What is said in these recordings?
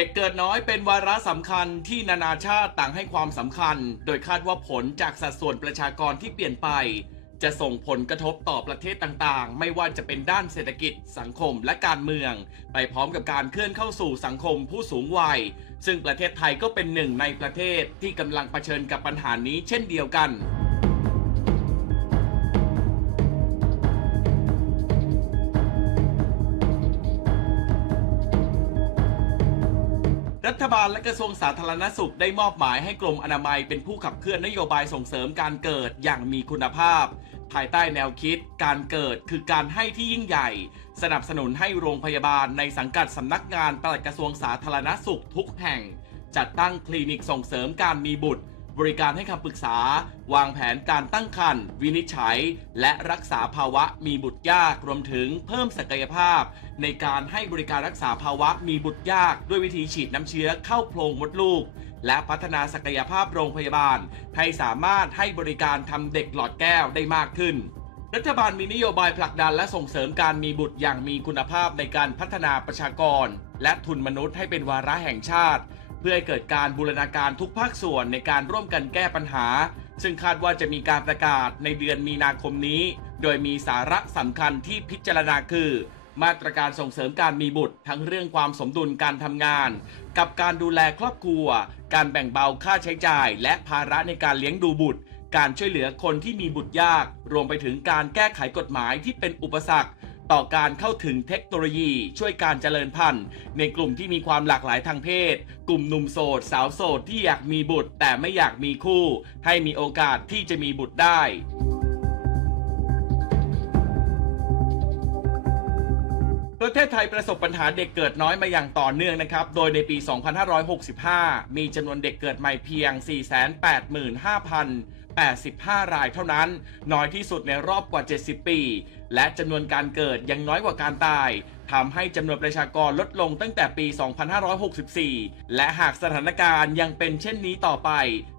ด็กเกิดน้อยเป็นวาระสำคัญที่นานาชาติต่างให้ความสำคัญโดยคาดว่าผลจากสัดส่วนประชากรที่เปลี่ยนไปจะส่งผลกระทบต่อประเทศต่างๆไม่ว่าจะเป็นด้านเศรษฐกิจสังคมและการเมืองไปพร้อมกับการเคลื่อนเข้าสู่สังคมผู้สูงวัยซึ่งประเทศไทยก็เป็นหนึ่งในประเทศที่กำลังเผชิญกับปัญหานี้เช่นเดียวกันรัฐบาลและกระทรวงสาธารณสุขได้มอบหมายให้กรมอนามัยเป็นผู้ขับเคลื่อนนโยบายส่งเสริมการเกิดอย่างมีคุณภาพภายใต้แนวคิดการเกิดคือการให้ที่ยิ่งใหญ่สนับสนุนให้โรงพยาบาลในสังกัดสำนักงานปลัดกระทรวงสาธารณสุขทุกแห่งจัดตั้งคลินิกส่งเสริมการมีบุตรบริการให้คำปรึกษาวางแผนการตั้งครรภ์วินิจฉัยและรักษาภาวะมีบุตรยากรวมถึงเพิ่มศักยภาพในการให้บริการรักษาภาวะมีบุตรยากด้วยวิธีฉีดน้ำเชื้อเข้าโพรงมดลูกและพัฒนาศักยภาพโรงพยาบาลให้สามารถให้บริการทำเด็กหลอดแก้วได้มากขึ้นรัฐบาลมีนโยบายผลักดันและส่งเสริมการมีบุตรอย่างมีคุณภาพในการพัฒนาประชากรและทุนมนุษย์ให้เป็นวาระแห่งชาติเพื่อให้เกิดการบูรณาการทุกภาคส่วนในการร่วมกันแก้ปัญหาซึ่งคาดว่าจะมีการประกาศในเดือนมีนาคมนี้โดยมีสาระสำคัญที่พิจารณาคือมาตรการส่งเสริมการมีบุตรทั้งเรื่องความสมดุลการทำงานกับการดูแลครอบครัวการแบ่งเบาค่าใช้จ่ายและภาระในการเลี้ยงดูบุตรการช่วยเหลือคนที่มีบุตรยากรวมไปถึงการแก้ไขกฎหมายที่เป็นอุปสรรคต่อการเข้าถึงเทคโนโลยีช่วยการเจริญพันธุ์ในกลุ่มที่มีความหลากหลายทางเพศกลุ่มหนุ่มโสดสาวโสดที่อยากมีบุตรแต่ไม่อยากมีคู่ให้มีโอกาสที่จะมีบุตรได้ประเทศไทยประสบปัญหาเด็กเกิดน้อยมาอย่างต่อเนื่องนะครับโดยในปี 2565 มีจำนวนเด็กเกิดใหม่เพียง 485,085 รายเท่านั้นน้อยที่สุดในรอบกว่า 70 ปีและจำนวนการเกิดยังน้อยกว่าการตายทำให้จำนวนประชากรลดลงตั้งแต่ปี 2564 และหากสถานการณ์ยังเป็นเช่นนี้ต่อไป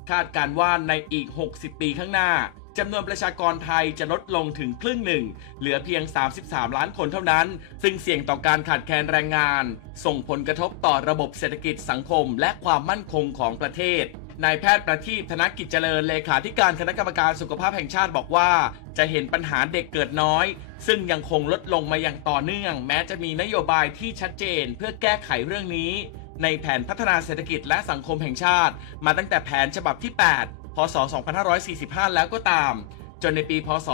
คาดการณ์ว่าในอีก 60 ปีข้างหน้าจำนวนประชากรไทยจะลดลงถึงครึ่งหนึ่งเหลือเพียง 33 ล้านคนเท่านั้นซึ่งเสี่ยงต่อการขาดแคลนแรงงานส่งผลกระทบต่อระบบเศรษฐกิจสังคมและความมั่นคงของประเทศนายแพทย์ประทีป ธนกิจเจริญเลขาธิการคณะกรรมการสุขภาพแห่งชาติบอกว่าจะเห็นปัญหาเด็กเกิดน้อยซึ่งยังคงลดลงมาอย่างต่อเนื่องแม้จะมีนโยบายที่ชัดเจนเพื่อแก้ไขเรื่องนี้ในแผนพัฒนาเศรษฐกิจและสังคมแห่งชาติมาตั้งแต่แผนฉบับที่ 8 พ.ศ. 2545 แล้วก็ตามจนในปี พ.ศ.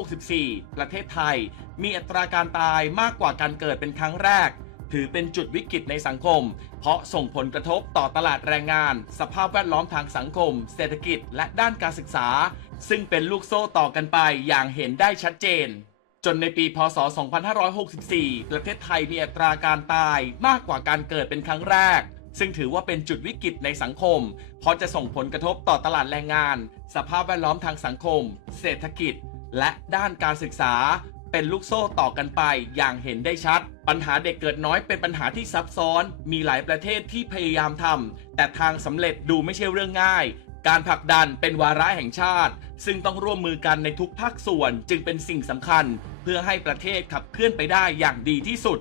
2564 ประเทศไทยมีอัตราการตายมากกว่าการเกิดเป็นครั้งแรกถือเป็นจุดวิกฤตในสังคมเพราะส่งผลกระทบต่อตลาดแรงงานสภาพแวดล้อมทางสังคมเศรษฐกิจและด้านการศึกษาซึ่งเป็นลูกโซ่ต่อกันไปอย่างเห็นได้ชัดเจนจนในปี พ.ศ. 2564 ประเทศไทยมีอัตราการตายมากกว่าการเกิดเป็นครั้งแรกซึ่งถือว่าเป็นจุดวิกฤตในสังคมเพราะจะส่งผลกระทบต่อตลาดแรงงานสภาพแวดล้อมทางสังคมเศรษฐกิจและด้านการศึกษาเป็นลูกโซ่ต่อกันไปอย่างเห็นได้ชัดปัญหาเด็กเกิดน้อยเป็นปัญหาที่ซับซ้อนมีหลายประเทศที่พยายามทำแต่ทางสำเร็จดูไม่ใช่เรื่องง่ายการผลักดันเป็นวาระแห่งชาติซึ่งต้องร่วมมือกันในทุกภาคส่วนจึงเป็นสิ่งสำคัญเพื่อให้ประเทศขับเคลื่อนไปได้อย่างดีที่สุด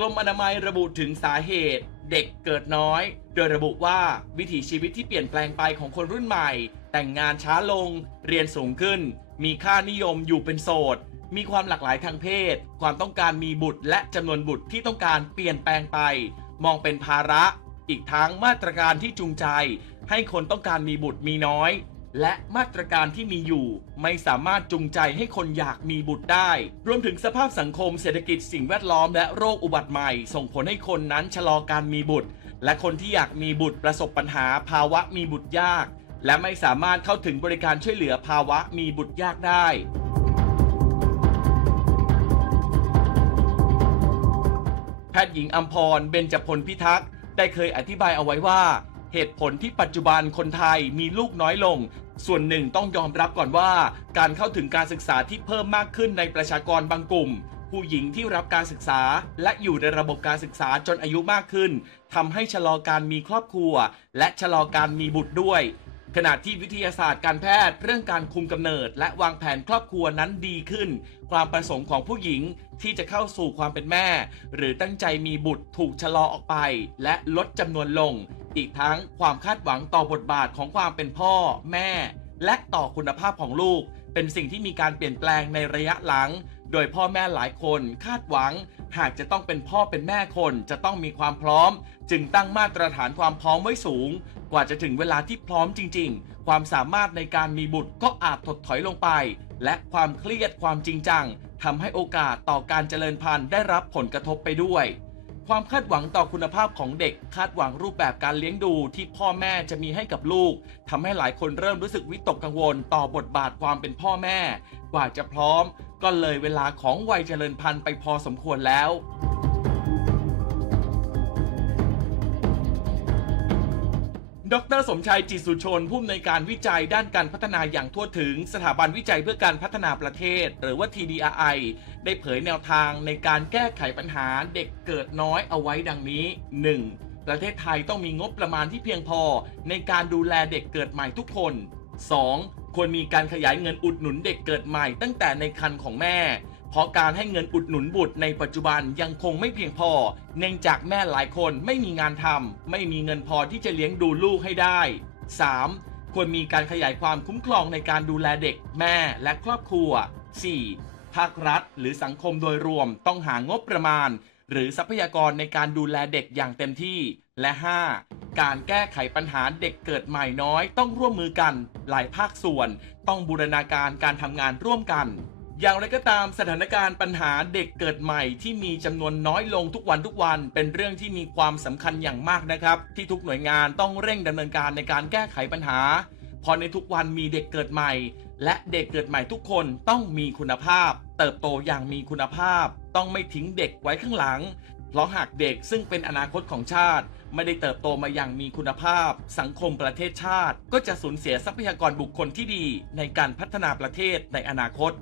กรมอนามัยระบุถึงสาเหตุเด็กเกิดน้อยโดยระบุว่าวิถีชีวิตที่เปลี่ยนแปลงไปของคนรุ่นใหม่แต่งงานช้าลงเรียนสูงขึ้นมีค่านิยมอยู่เป็นโสดมีความหลากหลายทางเพศความต้องการมีบุตรและจำนวนบุตรที่ต้องการเปลี่ยนแปลงไปมองเป็นภาระอีกทั้งมาตรการที่จูงใจให้คนต้องการมีบุตรมีน้อยและมาตรการที่มีอยู่ไม่สามารถจูงใจให้คนอยากมีบุตรได้รวมถึงสภาพสังคมเศรษฐกิจสิ่งแวดล้อมและโรคอุบัติใหม่ส่งผลให้คนนั้นชะลอการมีบุตรและคนที่อยากมีบุตรประสบปัญหาภาวะมีบุตรยากและไม่สามารถเข้าถึงบริการช่วยเหลือภาวะมีบุตรยากได้แพทย์หญิงอัมพร เบญจพลพิทักษ์ได้เคยอธิบายเอาไว้ว่าเหตุผลที่ปัจจุบันคนไทยมีลูกน้อยลงส่วนหนึ่งต้องยอมรับก่อนว่าการเข้าถึงการศึกษาที่เพิ่มมากขึ้นในประชากรบางกลุ่มผู้หญิงที่รับการศึกษาและอยู่ในระบบการศึกษาจนอายุมากขึ้นทำให้ชะลอการมีครอบครัวและชะลอการมีบุตรด้วยขณะที่วิทยาศาสตร์การแพทย์เรื่องการคุมกำเนิดและวางแผนครอบครัวนั้นดีขึ้น ความประสงค์ของผู้หญิงที่จะเข้าสู่ความเป็นแม่ หรือตั้งใจมีบุตรถูกชะลอออกไปและลดจำนวนลง อีกทั้งความคาดหวังต่อบทบาทของความเป็นพ่อแม่และต่อคุณภาพของลูกเป็นสิ่งที่มีการเปลี่ยนแปลงในระยะหลังโดยพ่อแม่หลายคนคาดหวังหากจะต้องเป็นพ่อเป็นแม่คนจะต้องมีความพร้อมจึงตั้งมาตรฐานความพร้อมไว้สูงกว่าจะถึงเวลาที่พร้อมจริงๆความสามารถในการมีบุตรก็อาจถดถอยลงไปและความเครียดความจริงจังทำให้โอกาสต่อการเจริญพันธุ์ได้รับผลกระทบไปด้วยความคาดหวังต่อคุณภาพของเด็กคาดหวังรูปแบบการเลี้ยงดูที่พ่อแม่จะมีให้กับลูกทำให้หลายคนเริ่มรู้สึกวิตกกังวลต่อบทบาทความเป็นพ่อแม่กว่าจะพร้อมก็เลยเวลาของวัยเจริญพันธุ์ไปพอสมควรแล้วดร.สมชัย จิตสุชนผู้อำนวยการวิจัยด้านการพัฒนาอย่างทั่วถึงสถาบันวิจัยเพื่อการพัฒนาประเทศหรือว่า TDRI ได้เผยแนวทางในการแก้ไขปัญหาเด็กเกิดน้อยเอาไว้ดังนี้ 1. ประเทศไทยต้องมีงบประมาณที่เพียงพอในการดูแลเด็กเกิดใหม่ทุกคน 2. ควรมีการขยายเงินอุดหนุนเด็กเกิดใหม่ตั้งแต่ในครรภ์ของแม่เพราะการให้เงินอุดหนุนบุตรในปัจจุบันยังคงไม่เพียงพอเนื่องจากแม่หลายคนไม่มีงานทำไม่มีเงินพอที่จะเลี้ยงดูลูกให้ได้ 3. ควรมีการขยายความคุ้มครองในการดูแลเด็กแม่และครอบครัว 4. ภาครัฐหรือสังคมโดยรวมต้องหางบประมาณหรือทรัพยากรในการดูแลเด็กอย่างเต็มที่และ 5. การแก้ไขปัญหาเด็กเกิดใหม่น้อยต้องร่วมมือกันหลายภาคส่วนต้องบูรณาการการทำงานร่วมกันอย่างไรก็ตามสถานการณ์ปัญหาเด็กเกิดใหม่ที่มีจำนวนน้อยลงทุกวันเป็นเรื่องที่มีความสำคัญอย่างมากนะครับที่ทุกหน่วยงานต้องเร่งดำเนินการในการแก้ไขปัญหาเพราะในทุกวันมีเด็กเกิดใหม่และเด็กเกิดใหม่ทุกคนต้องมีคุณภาพเติบโตอย่างมีคุณภาพต้องไม่ทิ้งเด็กไว้ข้างหลังเพราะหากเด็กซึ่งเป็นอนาคตของชาติไม่ได้เติบโตมาอย่างมีคุณภาพสังคมประเทศชาติก็จะสูญเสียทรัพยากรบุคคลที่ดีในการพัฒนาประเทศในอนาคต